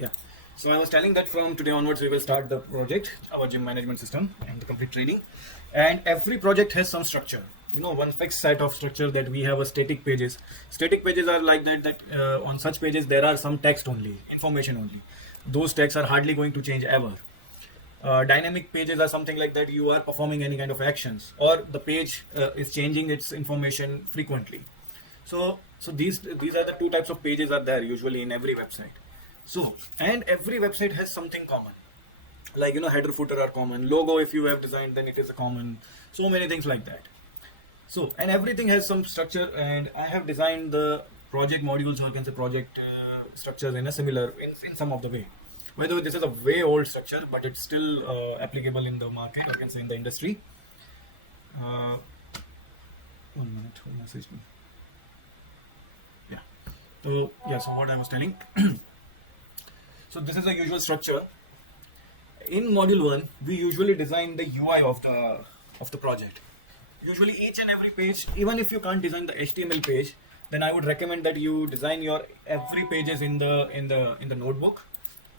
Yeah. So I was telling that from today onwards we will start the project, our gym management system and the complete training. And every project has some structure. You know, one fixed set of structure that we have a static pages. Static pages are like that on such pages there are some text only, information only. Those texts are hardly going to change ever. Dynamic pages are something like that you are performing any kind of actions or the page is changing its information frequently. So these are the two types of pages are there usually in every website. So and every website has something common, like header footer are common, logo if you have designed then it is a common, so many things like that. So and everything has some structure, and I have designed the project modules, or I can say project structures in a similar in some of the way. By the way, this is a way old structure, but it's still applicable in the market, or I can say in the industry. uh, 1 minute, who messaged me? Yeah. So yeah, so what I was telling. So this is a usual structure. In module 1 we usually design the UI of the project. Usually each and every page, even if you can't design the HTML page, then I would recommend that you design your every pages in the notebook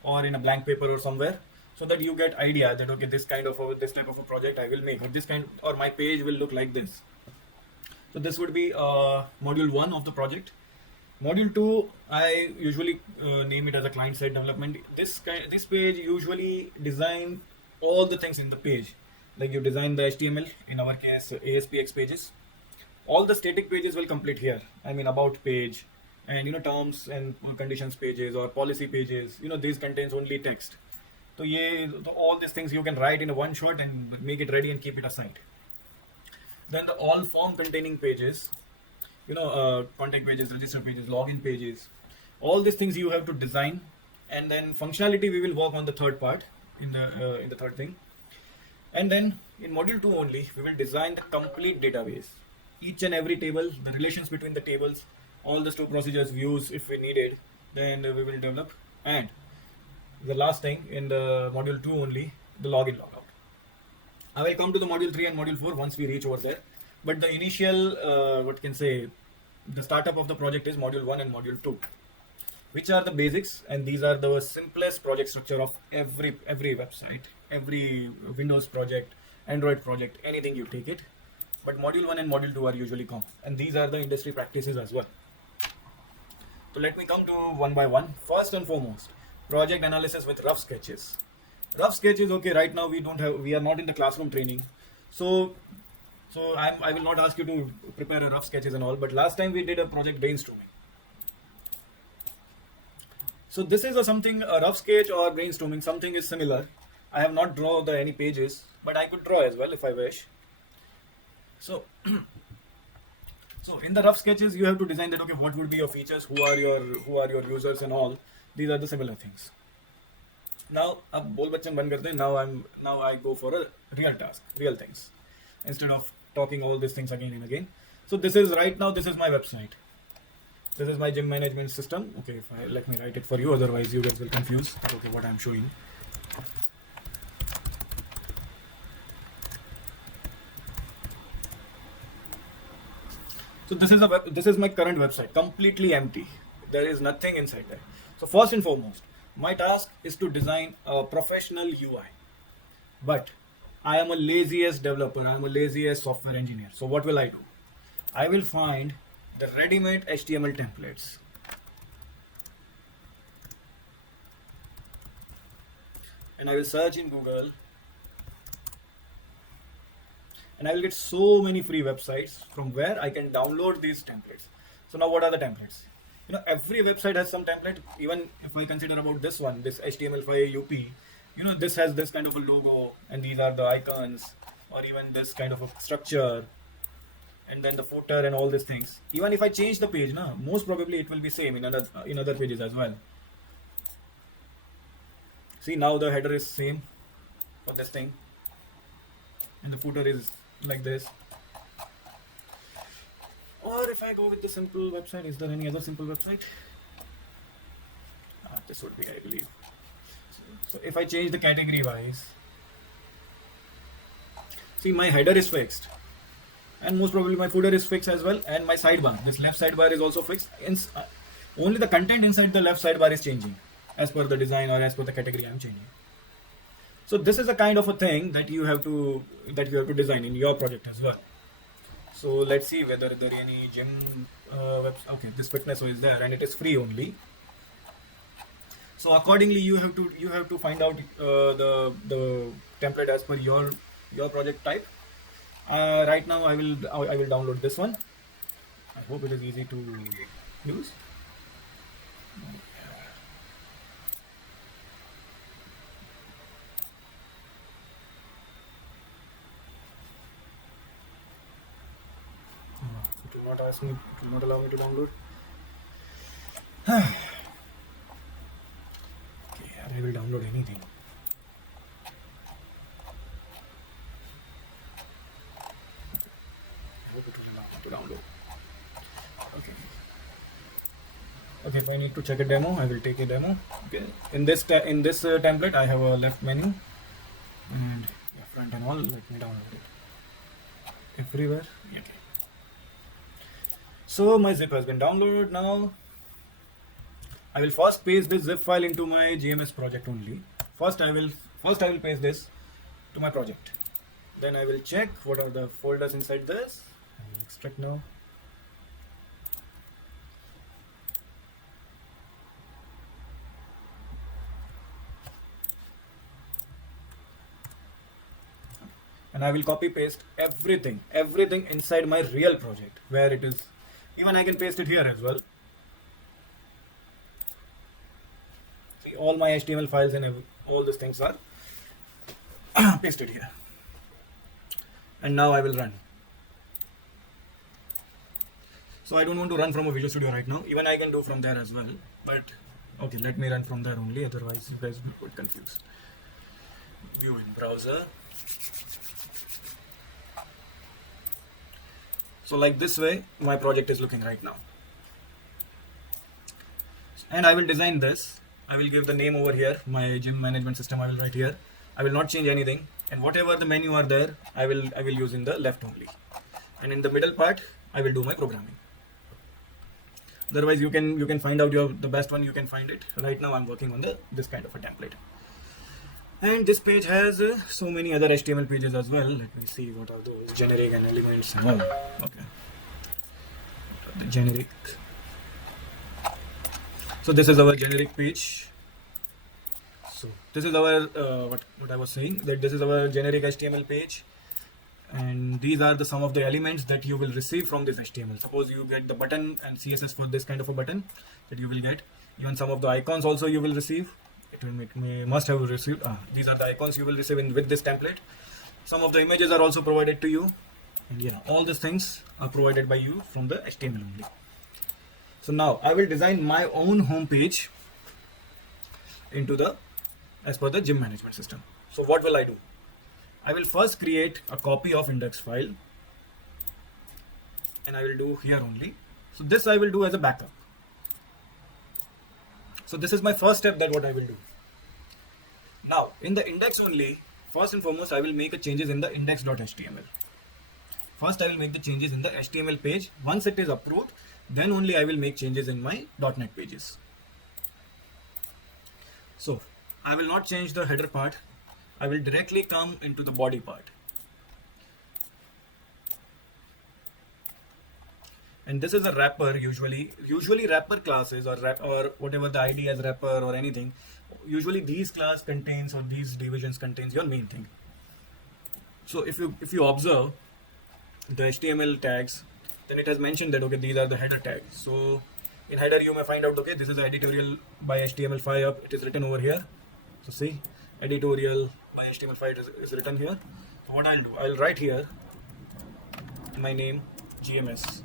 or in a blank paper or somewhere, so that you get idea that okay, this type of a project I will make, or this kind, or my page will look like this. So this would be module 1 of the project. Module 2, I usually name it as a client-side development. This page usually design all the things in the page. Like you design the HTML, in our case ASPX pages. All the static pages will complete here. I mean about page, and terms and conditions pages or policy pages. These contains only text. So all these things you can write in a one shot and make it ready and keep it aside. Then the all form containing pages, contact pages, register pages, login pages, all these things you have to design. And then functionality we will work on the third part in the third thing. And then in module 2 only we will design the complete database, each and every table, the relations between the tables, all the store procedures, views if we needed, then we will develop. And the last thing in the module 2 only, the login logout. I will come to the module 3 and module 4 once we reach over there. But the initial, the startup of the project is module 1 and module 2, which are the basics, and these are the simplest project structure of every website, every Windows project, Android project, anything you take it. But module 1 and module 2 are usually common, and these are the industry practices as well. So let me come to one by one. First and foremost, project analysis with rough sketches. Rough sketches, okay, right now we are not in the classroom training, so I will not ask you to prepare a rough sketches and all, but last time we did a project brainstorming. So this is a rough sketch or brainstorming, something is similar. I have not drawn any pages, but I could draw as well if I wish. So so in the rough sketches you have to design that okay, what would be your features, who are your users and all. These are the similar things. Now ab bol bachan ban karte, now I go for a real task, real things, instead of talking all these things again and again. So this is my website. This is my gym management system. Okay, let me write it for you, otherwise you guys will confuse okay what I'm showing. So this is my current website, completely empty. There is nothing inside there. So first and foremost, my task is to design a professional UI. But I am a laziest developer. I am a laziest software engineer. So what will I do? I will find the ready-made HTML templates. And I will search in Google. And I will get so many free websites from where I can download these templates. So now what are the templates? Every website has some template. Even if I consider about this one, this HTML5 UP, this has this kind of a logo, and these are the icons, or even this kind of a structure, and then the footer and all these things. Even if I change the page, most probably it will be same in other pages as well. See, now the header is same for this thing, and the footer is like this. Or if I go with the simple website, is there any other simple website? This would be, I believe. So if I change the category wise, see, my header is fixed, and most probably my footer is fixed as well, and my sidebar, this left sidebar is also fixed. Only the content inside the left sidebar is changing, as per the design or as per the category I'm changing. So this is a kind of a thing that you have to design in your project as well. So let's see whether there any gym okay, this fitness is there and it is free only. So accordingly you have to find out the template as per your project type. Right now I will download this one. I hope it is easy to use. It will not ask me, it will not allow me to download. Okay, I will download anything. I hope it will allow me to download. Okay. Okay, if I need to check a demo, I will take a demo. Okay. In this template, I have a left menu and front and all. Let me download it. Everywhere. Okay. So my zip has been downloaded now. I will first paste this zip file into my GMS project only. First I will paste this to my project. Then I will check what are the folders inside this. I will extract now. And I will copy paste everything inside my real project where it is. Even I can paste it here as well. See, all my HTML files and all these things are pasted here. And now I will run. So I don't want to run from a Visual Studio right now. Even I can do from there as well. But okay, let me run from there only. Otherwise you guys will get confused. View in browser. So like this way my project is looking right now. And I will design this. I will give the name over here, my gym management system. I will write here. I will not change anything, and whatever the menu are there, I will use in the left only. And in the middle part I will do my programming. Otherwise you can find out the best one, you can find it. Right now I'm working on this kind of a template. And this page has so many other HTML pages as well. Let me see what are those. Generic and elements and all. Okay. The generic. So this is our generic page. So this is our what I was saying, that this is our generic HTML page. And these are some of the elements that you will receive from this HTML. Suppose you get the button and CSS for this kind of a button that you will get. Even some of the icons also you will receive. Must have received. These are the icons you will receive with this template. Some of the images are also provided to you, and yeah, all these things are provided by you from the HTML only. So now I will design my own home page as per the gym management system. So what will I do? I will first create a copy of index file, and I will do here only. So this I will do as a backup. So this is my first step, that what I will do. Now in the index only, first and foremost I will make changes in the index.html. First I will make the changes in the HTML page. Once it is approved, then only I will make changes in my .NET pages. So I will not change the header part. I will directly come into the body part. And this is a wrapper. Usually wrapper classes or whatever the ID as wrapper or anything, usually these class contains or these divisions contains your main thing. So if you observe the HTML tags, then it has mentioned that okay, these are the header tags. So in header you may find out okay, this is the editorial by HTML5 it is written over here. So see, editorial by HTML5 is written here. So what I'll do, I'll write here my name GMS.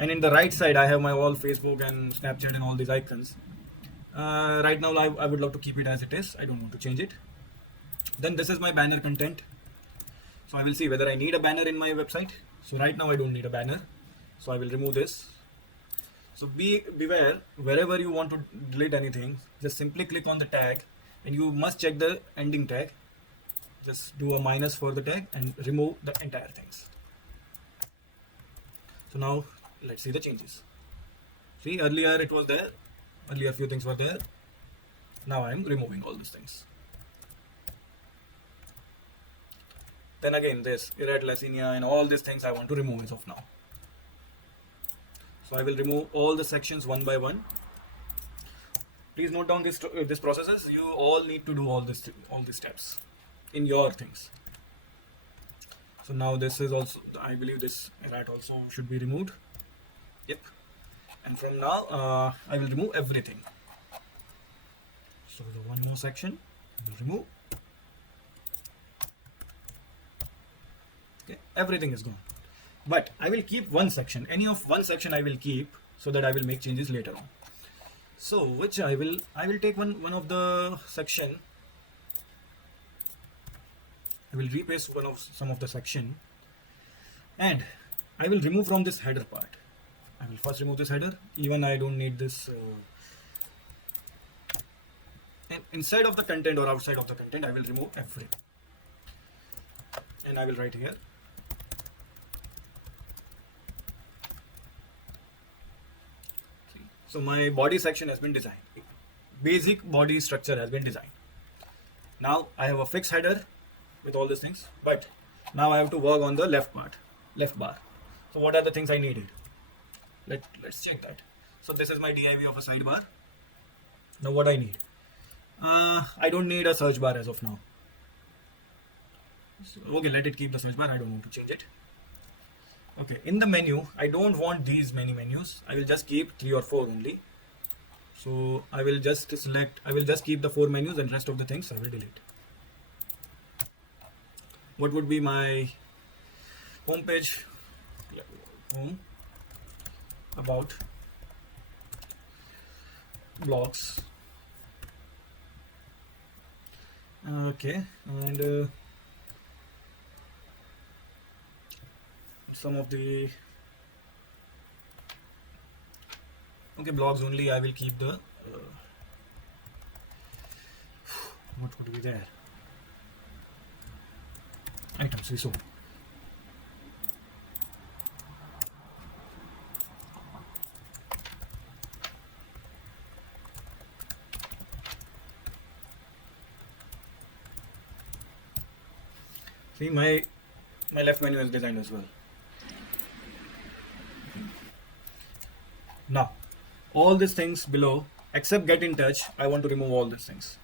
And in the right side I have my all Facebook and Snapchat and all these icons. Right now I would love to keep it as it is. I don't want to change it. Then this is my banner content. So I will see whether I need a banner in my website. So right now I don't need a banner. So I will remove this. So beware, wherever you want to delete anything, just simply click on the tag and you must check the ending tag. Just do a minus for the tag and remove the entire things. So now Let's see the changes. See, earlier it was there, earlier few things were there. Now I am removing all these things. Then again, this Irate Lecinia and all these things I want to remove as of now. So I will remove all the sections one by one. Please note down this processes. You all need to do all these steps in your things. So now this is also, I believe this Irate also should be removed. Yep. And from now I will remove everything. So the one more section I will remove. Okay, everything is gone. But I will keep one section. Any of one section I will keep so that I will make changes later on. So which I will take one of the section. I will repaste some of the section, and I will remove from this header part. I will first remove this header. Even I don't need this. And inside of the content or outside of the content, I will remove everything. And I will write here. So my body section has been designed. Basic body structure has been designed. Now I have a fixed header with all these things, but now I have to work on the left bar. So what are the things I needed? Let's check that. So this is my div of a sidebar. Now what I need? I don't need a search bar as of now. So, okay, let it keep the search bar. I don't want to change it. Okay, in the menu, I don't want these many menus. I will just keep 3 or 4 only. So I will just keep the 4 menus, and rest of the things I will delete. What would be my home page? Home, about, blogs. Okay, and some of the blogs only. I will keep the what would be there? Items. So see, my left menu is designed as well. Now all these things below except get in touch, I want to remove all these things.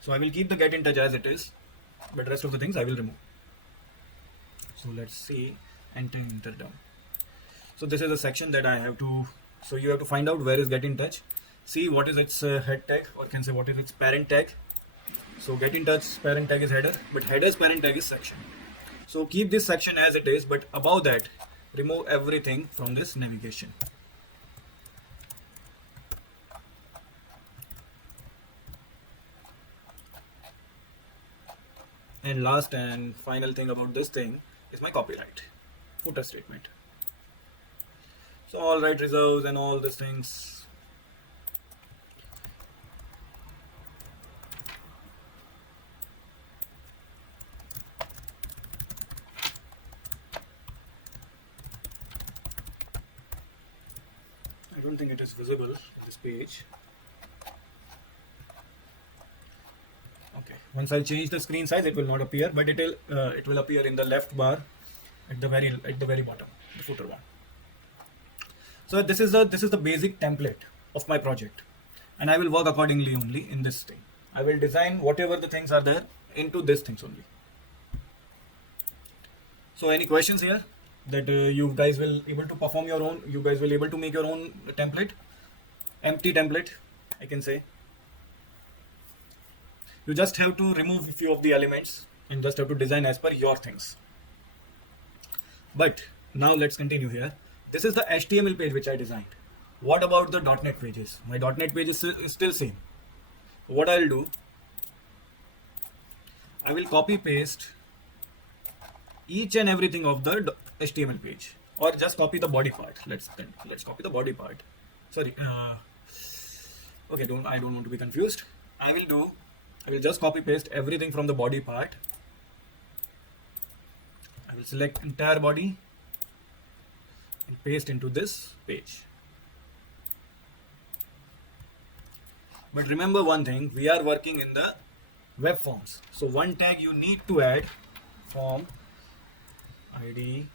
So I will keep the get in touch as it is, but rest of the things I will remove. So let's see, enter down. So this is a section that I have to, so you have to find out where is get in touch, see what is its head tag, or can say what is its parent tag. So get in touch parent tag is header, but header's parent tag is section. So keep this section as it is, but above that remove everything from this navigation. And last and final thing about this thing is my copyright footer statement. So all right reserves and all these things. I don't think it is visible on this page. Okay, once I change the screen size, it will not appear, but it will appear in the left bar at the very bottom, the footer one. So this is the basic template of my project, and I will work accordingly only in this thing. I will design whatever the things are there into these things only. So any questions here that you guys will able to perform your own? You guys will able to make your own template, empty template, I can say. You just have to remove a few of the elements and just have to design as per your things. But now let's continue here. This is the HTML page which I designed. What about the .NET pages? My .NET page is still same. What I'll do, I will copy paste each and everything of the HTML page, or just copy the body part. Let's copy the body part. Sorry. Okay, I don't want to be confused. I will just copy paste everything from the body part. I will select entire body and paste into this page. But remember one thing, we are working in the web forms. So one tag you need to add, form ID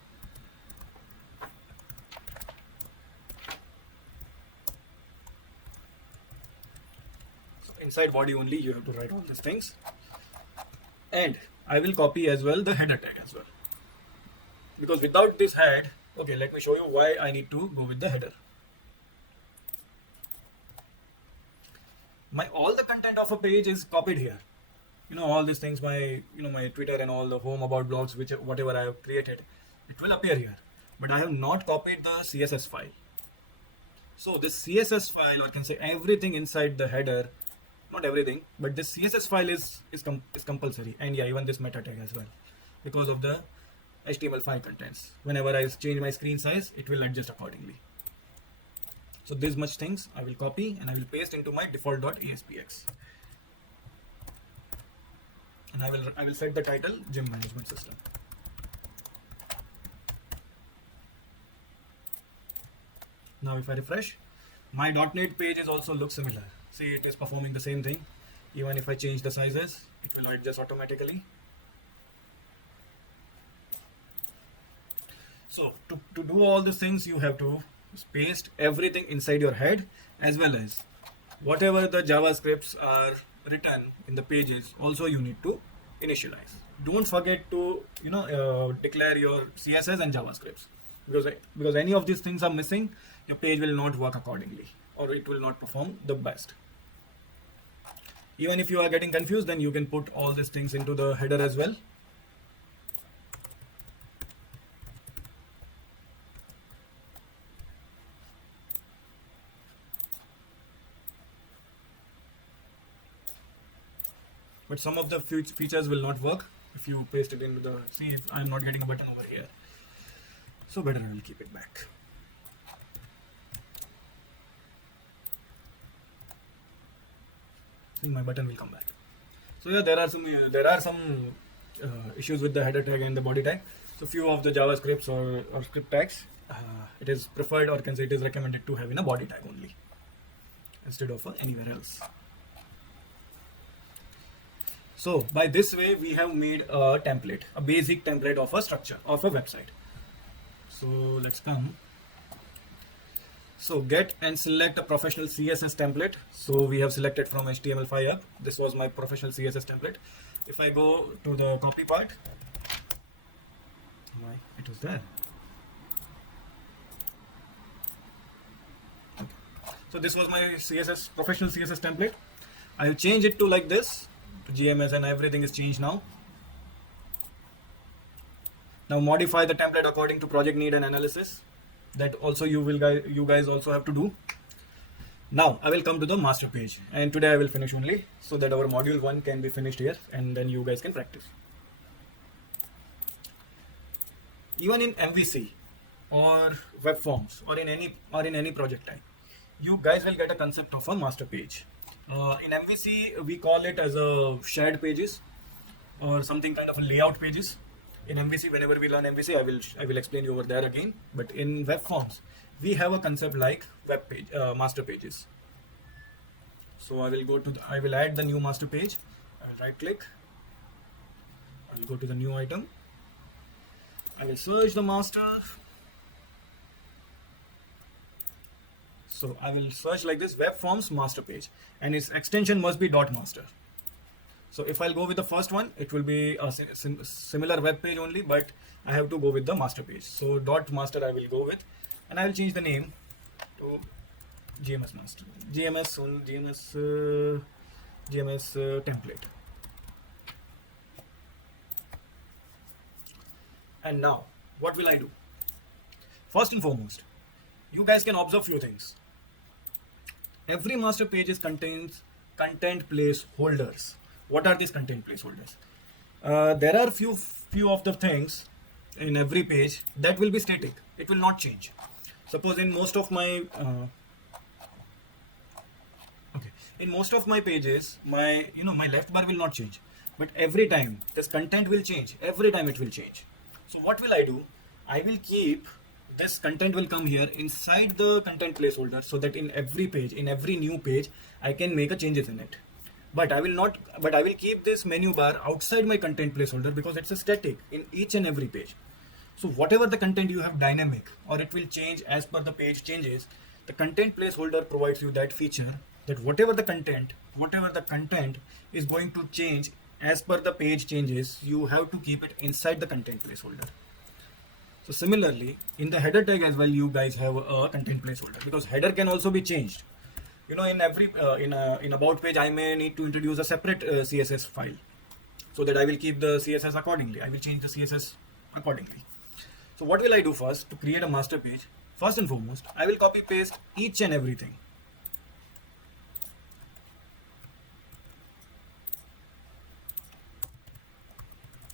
inside body only you have to write all these things, and I will copy as well the header tag as well, because without this head, okay, let me show you why I need to go with the header. My all the content of a page is copied here, all these things, my my Twitter and all the home, about, blogs, which whatever I have created, it will appear here, but I have not copied the CSS file. So this CSS file, or can say everything inside the header, not everything, but this CSS file is compulsory, and yeah, even this meta tag as well, because of the HTML5 contents. Whenever I change my screen size, it will adjust accordingly. So this much things I will copy and I will paste into my default.aspx, and I will set the title Gym Management System. Now if I refresh, my .NET page is also looks similar. See, it is performing the same thing. Even if I change the sizes, it will adjust automatically. So to do all these things, you have to paste everything inside your head, as well as whatever the JavaScripts are written in the pages, also you need to initialize. Don't forget to declare your CSS and JavaScripts, because any of these things are missing, your page will not work accordingly, or it will not perform the best. Even if you are getting confused, then you can put all these things into the header as well. But some of the features will not work if you paste it into the, see, if I'm not getting a button over here, so better I will keep it back. See, my button will come back. So yeah, there are some issues with the header tag and the body tag. So few of the JavaScripts or script tags, it is preferred, or can say it is recommended to have in a body tag only instead of anywhere else. So by this way, we have made a template, a basic template of a structure of a website. So let's come. So get and select a professional CSS template. So we have selected from HTML5 app. This was my professional CSS template. If I go to the copy part, why it was there. Okay. So this was my CSS, professional CSS template. I will change it to like this, to GMS, and everything is changed now. Now modify the template according to project need and analysis. That also you guys also have to do. Now I will come to the master page, and today I will finish only, so that our module 1 can be finished here, and then you guys can practice. Even in MVC or web forms, or in any project type, you guys will get a concept of a master page. In MVC we call it as a shared pages, or something kind of a layout pages. In MVC, whenever we learn MVC, I will explain you over there again. But in web forms, we have a concept like web page, master pages. So I will add the new master page. I will right click. I will go to the new item. I will search the master. So I will search like this, web forms master page, and its extension must be .master. So if I'll go with the first one, it will be a similar web page only, but I have to go with the master page. So .master I will go with, and I will change the name to GMS master, GMS template. And now what will I do? First and foremost, you guys can observe few things. Every master pages contains content placeholders. What are these content placeholders? There are few of the things in every page that will be static. It will not change. Suppose in most of my pages, my left bar will not change, but every time this content will change. Every time it will change. So what will I do? I will keep this content will come here inside the content placeholder, so that in every page, in every new page, I can make a changes in it. But I will not, but I will keep this menu bar outside my content placeholder because it's a static in each and every page. So whatever the content you have dynamic, or it will change as per the page changes, the content placeholder provides you that feature that whatever the content is going to change as per the page changes, you have to keep it inside the content placeholder. So similarly, in the header tag as well, you guys have a content placeholder, because header can also be changed. You know, in every in about page, I may need to introduce a separate CSS file, so that I will keep the CSS accordingly. I will change the CSS accordingly. So what will I do first to create a master page? First and foremost, I will copy paste each and everything.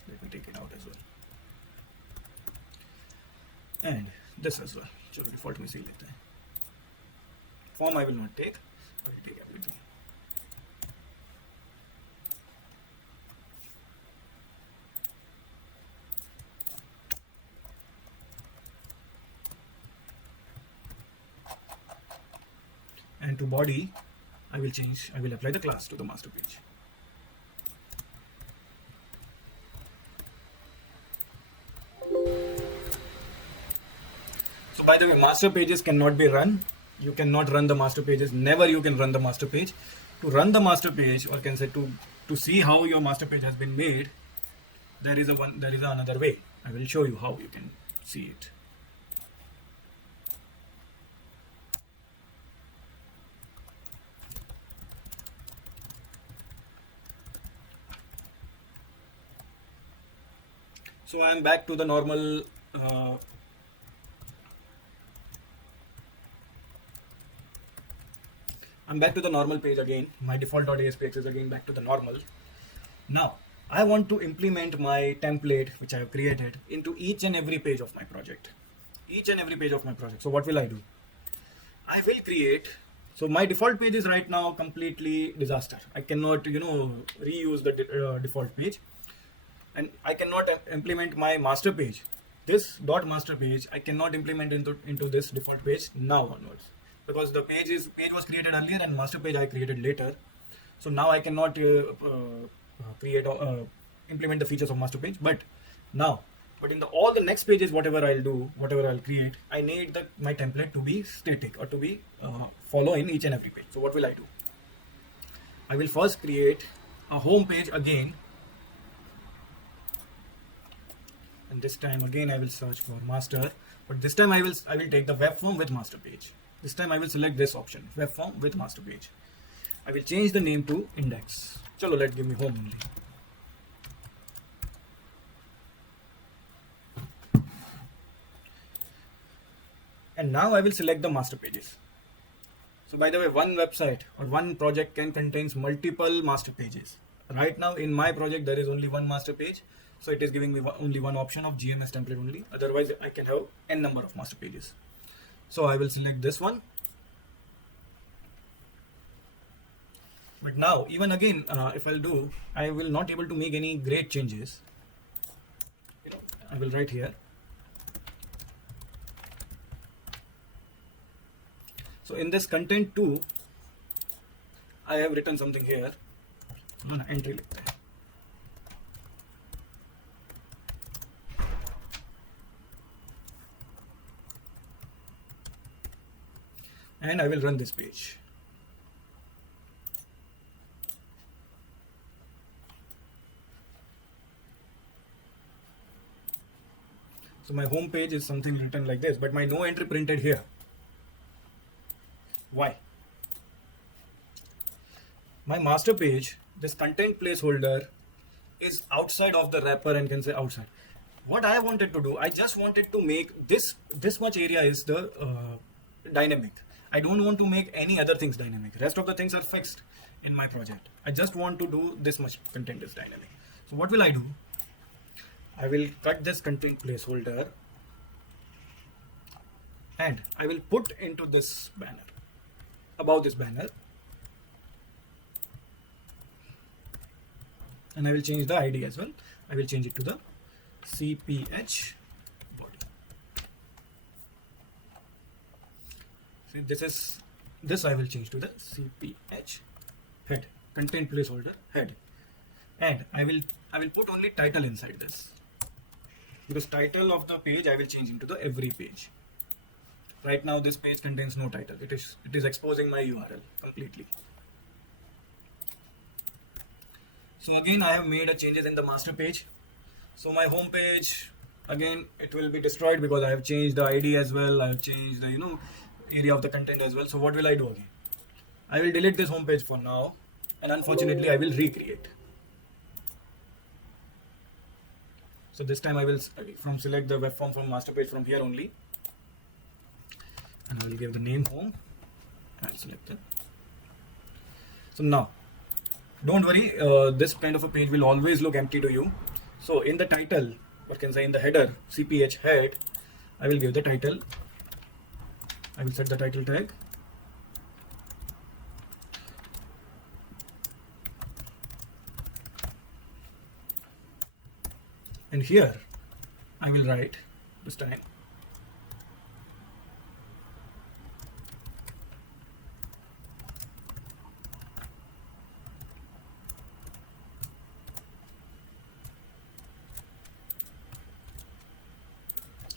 Let me take it out as well. And this as well. चलो default में सही लेते हैं. Form I will not take. I will take everything. And to body, I will apply the class to the master page. So by the way, master pages cannot be run. You cannot run the master pages. Never you can run the master page. To run the master page, or can say to see how your master page has been made, there is another way. I will show you how you can see it. So I am back to the normal I'm back to the normal page again. My default.asp is again back to the normal. Now I want to implement my template which I have created into each and every page of my project. So what will I do? I will create. So my default page is right now completely disaster. I cannot, reuse the default page, and I cannot implement my master page. This master page I cannot implement into this default page now onwards, because the page was created earlier and master page I created later. So now I cannot implement the features of master page. But in all the next pages, whatever I'll create, I need my template to be static, or to be follow in each and every page. So what will I do? I will first create a home page again, and this time again I will search for master, but this time I will take the web form with master page. This time I will select this option, web form with master page. I will change the name to index. Chalo, let give me home only. And now I will select the master pages. So by the way, one website or one project can contains multiple master pages. Right now in my project there is only one master page, so it is giving me only one option of GMS template only. Otherwise I can have n number of master pages. So I will select this one. But now even again, if I'll do, I will not able to make any great changes. I will write here. So in this content 2, I have written something here. Entry लिखते हैं. And I will run this page. So my home page is something written like this, but my no entry printed here. Why? My master page, this content placeholder, is outside of the wrapper, and can say outside. What I wanted to do, I just wanted to make this much area is the dynamic. I don't want to make any other things dynamic. Rest of the things are fixed in my project. I just want to do this much content is dynamic. So what will I do? I will cut this content placeholder and I will put into this banner, above this banner, and I will change the ID as well. I will change it to the CPH body. See, this I will change to the CPH head, content placeholder head, and I will put only title inside this, because title of the page I will change into the every page. Right now this page contains no title. It is exposing my URL completely. So again I have made a changes in the master page. So my home page, again it will be destroyed because I have changed the ID as well. I have changed the area of the content as well. So what will I do again? I will delete this home page for now, and unfortunately I will recreate. So this time I will select the web form from master page from here only, and I will give the name home. I'll select it. So now don't worry, this kind of a page will always look empty to you. So in the title, what can I say, in the header, CPH head, I will give the title. I will set the title tag. And here I will write this time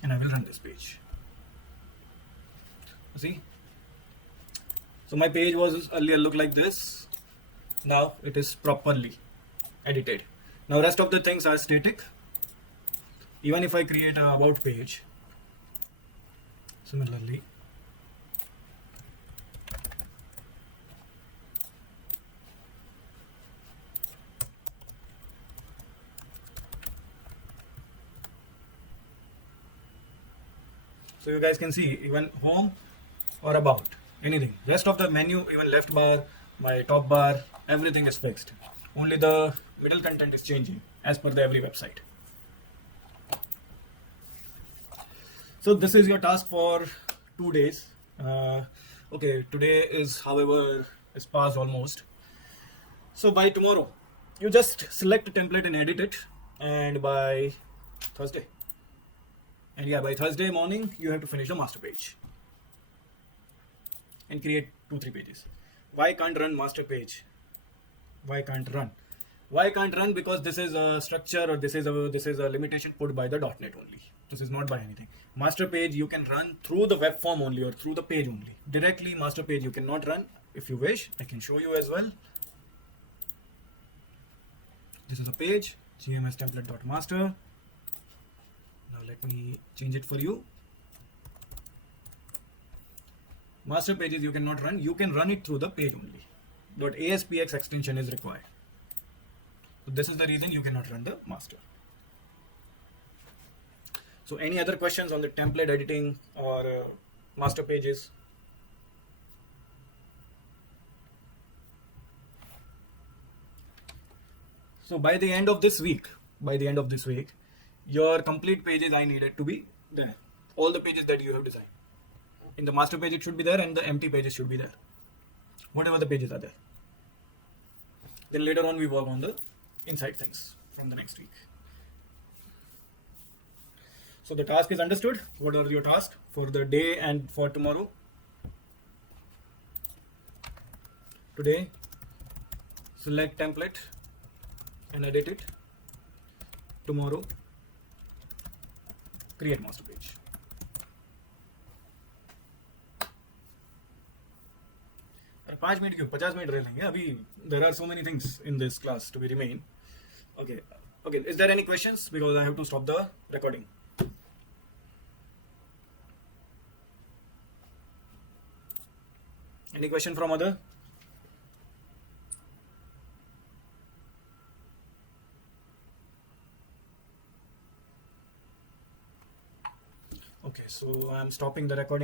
and I will run this page. See, so my page was earlier look like this. Now it is properly edited. Now rest of the things are static. Even if I create a about page, similarly, so you guys can see even home or about, anything. Rest of the menu, even left bar, my top bar, everything is fixed. Only the middle content is changing as per the every website. So this is your task for 2 days. Okay, today is, however, is past almost. So by tomorrow, you just select a template and edit it, and by Thursday, and yeah, by Thursday morning, you have to finish the master page and create 2-3 pages. Why can't run master page? Why can't run? Why can't run? Because this is a structure, or this is a limitation put by the .NET only. This is not by anything. Master page you can run through the web form only, or through the page only. Directly master page you cannot run. If you wish, I can show you as well. This is a page, gms template.master. Now let me change it for you. Master pages you cannot run. You can run it through the page only. .aspx extension is required. So this is the reason you cannot run the master. So any other questions on the template editing or master pages? So by the end of this week, your complete pages I needed to be there. All the pages that you have designed. In the master page it should be there, and the empty pages should be there. Whatever the pages are there. Then later on we work on the inside things from the next week. So the task is understood. What are your tasks for the day and for tomorrow? Today, select template and edit it. Tomorrow, create master page. And 5 minutes क्यों 50 minute रह लेंगे अभी. There are so many things in this class to be remain. Okay. Is there any questions? Because I have to stop the recording. Any question from other? Okay, so I'm stopping the recording.